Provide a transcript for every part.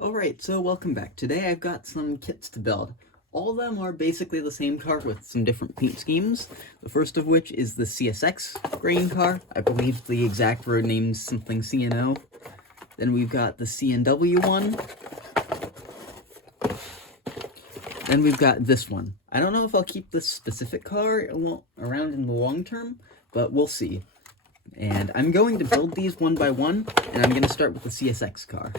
Alright, so welcome back. Today I've got some kits to build. All of them are basically the same car with some different paint schemes. The first of which is the CSX grain car. I believe the exact road name's something CNO. Then we've got the CNW one. Then we've got this one. I don't know if I'll keep this specific car around in the long term, but we'll see. And I'm going to build these one by one, and I'm going to start with the CSX car.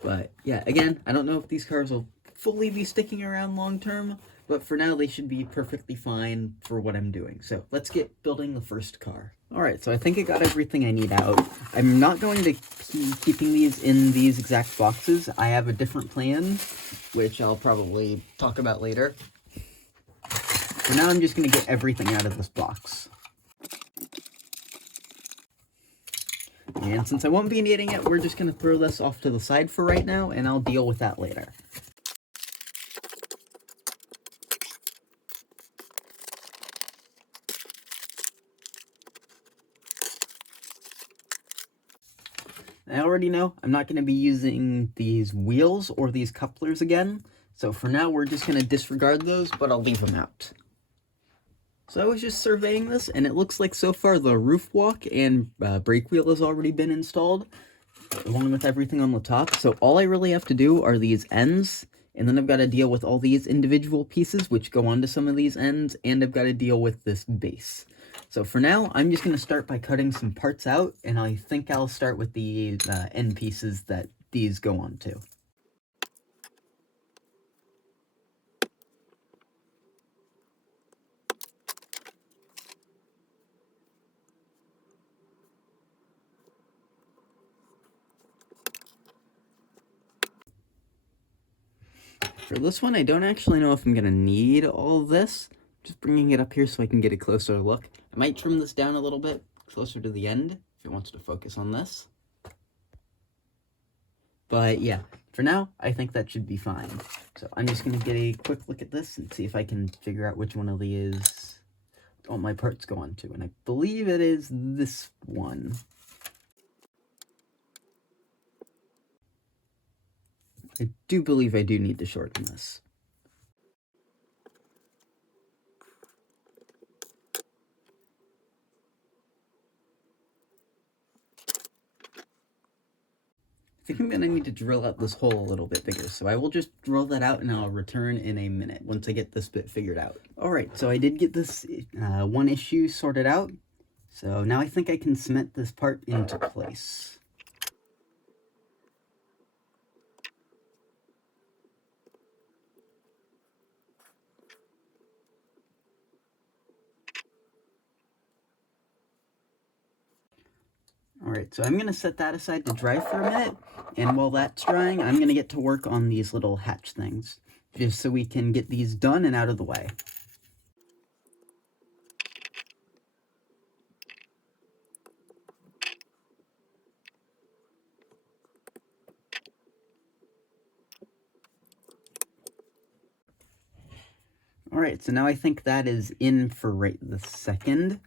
But yeah, again, I don't know if these cars will fully be sticking around long term, but for now they should be perfectly fine for what I'm doing. So let's get building the first car. Alright, so I think I got everything I need out. I'm not going to keep keeping these in these exact boxes. I have a different plan, which I'll probably talk about later. For now, I'm just going to get everything out of this box. And since I won't be needing it, we're just going to throw this off to the side for right now, and I'll deal with that later. I already know I'm not going to be using these wheels or these couplers again, so for now we're just going to disregard those, but I'll leave them out. So I was just surveying this, and it looks like so far the roof walk and brake wheel has already been installed, along with everything on the top. So all I really have to do are these ends, and then I've got to deal with all these individual pieces which go onto some of these ends, and I've got to deal with this base. So for now, I'm just going to start by cutting some parts out, and I think I'll start with the end pieces that these go onto. For this one, I don't actually know if I'm going to need all this. Just bringing it up here so I can get a closer look. I might trim this down a little bit closer to the end if it wants to focus on this. But yeah, for now, I think that should be fine. So I'm just going to get a quick look at this and see if I can figure out which one of these all my parts go onto. And I believe it is this one. I do believe I do need to shorten this. I think I'm going to need to drill out this hole a little bit bigger, so I will just drill that out and I'll return in a minute once I get this bit figured out. Alright, so I did get this one issue sorted out, so now I think I can cement this part into place. Alright, so I'm going to set that aside to dry for a minute, and while that's drying, I'm going to get to work on these little hatch things, just so we can get these done and out of the way. Alright, so now I think that is in for right this second.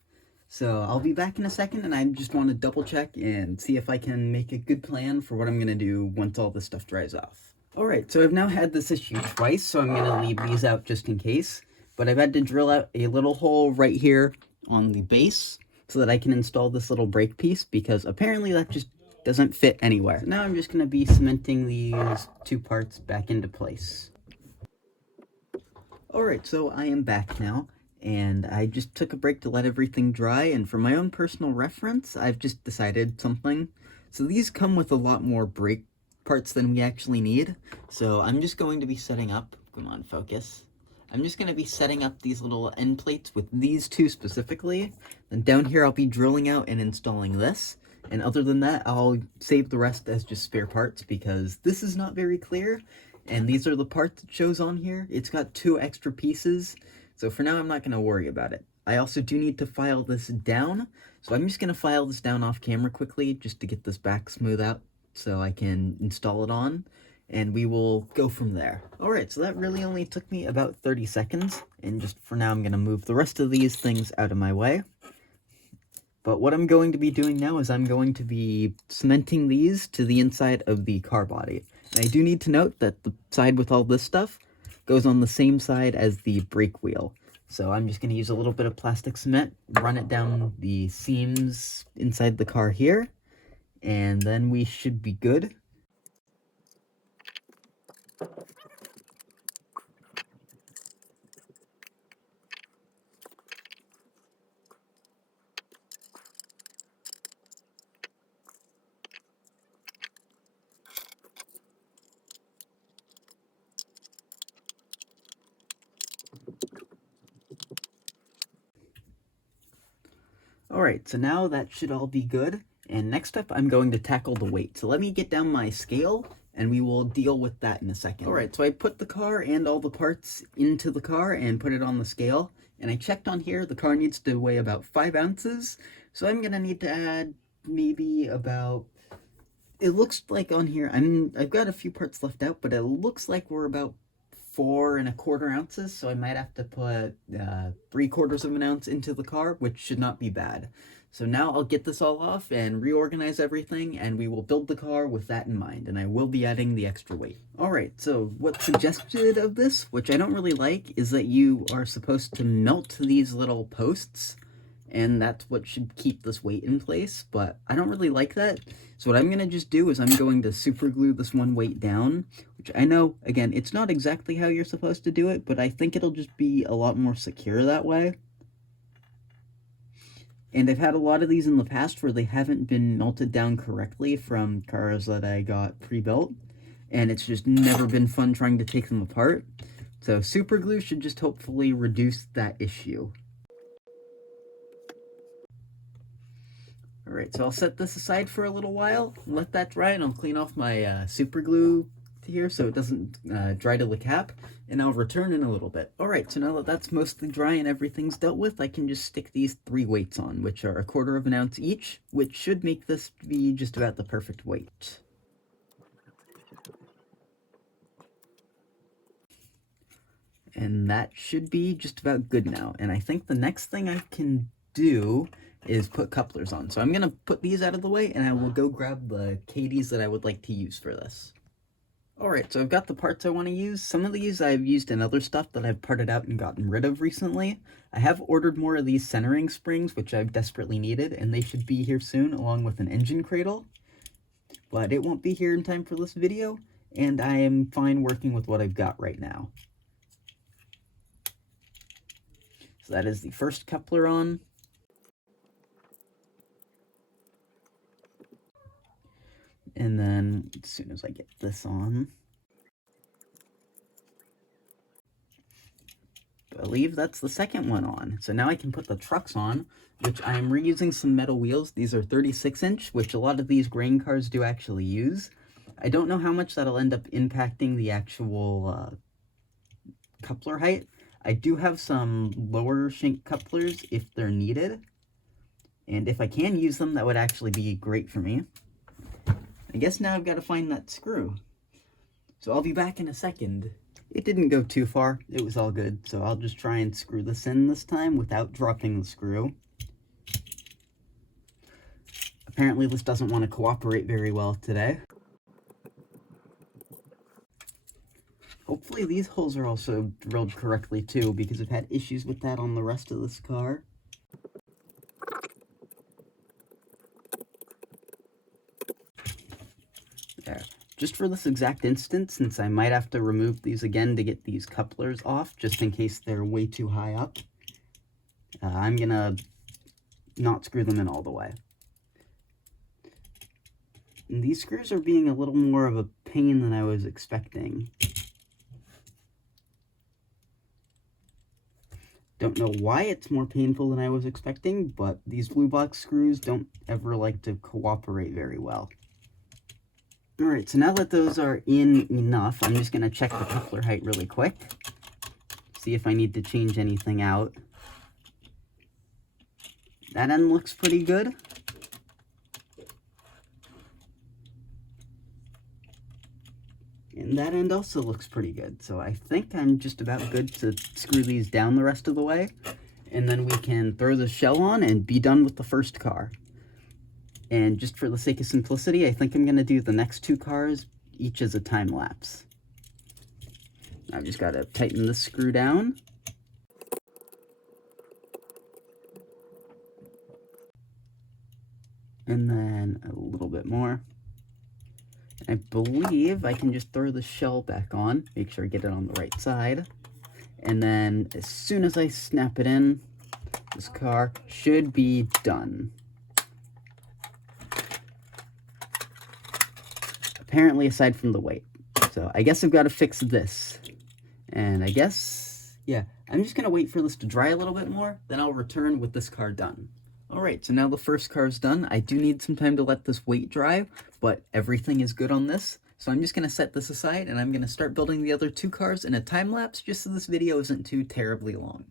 So I'll be back in a second, and I just want to double check and see if I can make a good plan for what I'm going to do once all this stuff dries off. Alright, so I've now had this issue twice, so I'm going to leave these out just in case. But I've had to drill out a little hole right here on the base so that I can install this little brake piece, because apparently that just doesn't fit anywhere. Now I'm just going to be cementing these two parts back into place. Alright, so I am back now, and I just took a break to let everything dry, and for my own personal reference, I've just decided something. So these come with a lot more brake parts than we actually need, so I'm just going to be setting up, come on, focus. I'm just going to be setting up these little end plates with these two specifically, and down here I'll be drilling out and installing this, and other than that, I'll save the rest as just spare parts, because this is not very clear. And these are the parts it shows on here. It's got two extra pieces, so for now I'm not going to worry about it. I also do need to file this down, so I'm just going to file this down off camera quickly just to get this back smooth out so I can install it on, and we will go from there. Alright, so that really only took me about 30 seconds, and just for now I'm going to move the rest of these things out of my way. But what I'm going to be doing now is I'm going to be cementing these to the inside of the car body. I do need to note that the side with all this stuff goes on the same side as the brake wheel. So I'm just going to use a little bit of plastic cement, run it down the seams inside the car here, and then we should be good. Alright, so now that should all be good, and next up I'm going to tackle the weight. So let me get down my scale, and we will deal with that in a second. Alright, so I put the car and all the parts into the car and put it on the scale, and I checked on here, the car needs to weigh about 5 ounces, so I'm gonna need to add maybe about... It looks like on here, I've got a few parts left out, but it looks like we're about 4¼ ounces, so I might have to put 3/4 of an ounce into the car, which should not be bad. So now I'll get this all off and reorganize everything, and we will build the car with that in mind, and I will be adding the extra weight. Alright, so what's suggested of this, which I don't really like, is that you are supposed to melt these little posts, and that's what should keep this weight in place, but I don't really like that. So what I'm going to just do is I'm going to super glue this one weight down, which I know, again, it's not exactly how you're supposed to do it, but I think it'll just be a lot more secure that way. And I've had a lot of these in the past where they haven't been melted down correctly from cars that I got pre-built, and it's just never been fun trying to take them apart. So super glue should just hopefully reduce that issue. Alright, so I'll set this aside for a little while, let that dry, and I'll clean off my super glue here so it doesn't dry to the cap, and I'll return in a little bit. Alright, so now that that's mostly dry and everything's dealt with, I can just stick these 3 weights on, which are 1/4 of an ounce each, which should make this be just about the perfect weight. And that should be just about good now, and I think the next thing I can do is put couplers on. So I'm going to put these out of the way, and I will go grab the Cadies that I would like to use for this. Alright, so I've got the parts I want to use. Some of these I've used in other stuff that I've parted out and gotten rid of recently. I have ordered more of these centering springs, which I've desperately needed, and they should be here soon, along with an engine cradle. But it won't be here in time for this video, and I am fine working with what I've got right now. So that is the first coupler on. And then, as soon as I get this on, I believe that's the second one on. So now I can put the trucks on, which I'm reusing some metal wheels. These are 36-inch, which a lot of these grain cars do actually use. I don't know how much that'll end up impacting the actual coupler height. I do have some lower shank couplers if they're needed. And if I can use them, that would actually be great for me. I guess now I've got to find that screw. So I'll be back in a second. It didn't go too far. It was all good. So I'll just try and screw this in this time without dropping the screw. Apparently this doesn't want to cooperate very well today. Hopefully these holes are also drilled correctly too, because I've had issues with that on the rest of this car. There. Just for this exact instance, since I might have to remove these again to get these couplers off, just in case they're way too high up, I'm gonna not screw them in all the way. And these screws are being a little more of a pain than I was expecting. Don't know why it's more painful than I was expecting, but these blue box screws don't ever like to cooperate very well. Alright, so now that those are in enough, I'm just going to check the coupler height really quick. See if I need to change anything out. That end looks pretty good. And that end also looks pretty good. So I think I'm just about good to screw these down the rest of the way. And then we can throw the shell on and be done with the first car. And just for the sake of simplicity, I think I'm going to do the next 2 cars each is a time lapse. I've just got to tighten this screw down. And then a little bit more. I believe I can just throw the shell back on, make sure I get it on the right side. And then as soon as I snap it in, this car should be done. Apparently, aside from the weight. So I guess I've got to fix this. And I guess, yeah, I'm just going to wait for this to dry a little bit more, then I'll return with this car done. Alright, so now the first car's done. I do need some time to let this weight dry, but everything is good on this. So I'm just going to set this aside, and I'm going to start building the other 2 cars in a time lapse, just so this video isn't too terribly long.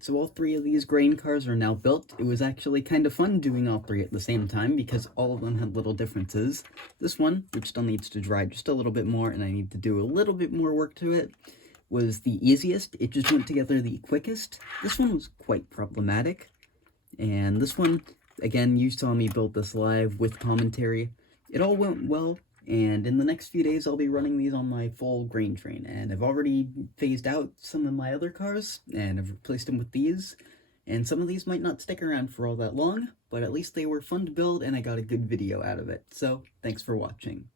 So all 3 of these grain cars are now built. It was actually kind of fun doing all 3 at the same time because all of them had little differences. This one, which still needs to dry just a little bit more and I need to do a little bit more work to it, was the easiest. It just went together the quickest. This one was quite problematic. And this one, again, you saw me build this live with commentary. It all went well. And in the next few days, I'll be running these on my full grain train. And I've already phased out some of my other cars, and I've replaced them with these. And some of these might not stick around for all that long, but at least they were fun to build, and I got a good video out of it. So, thanks for watching.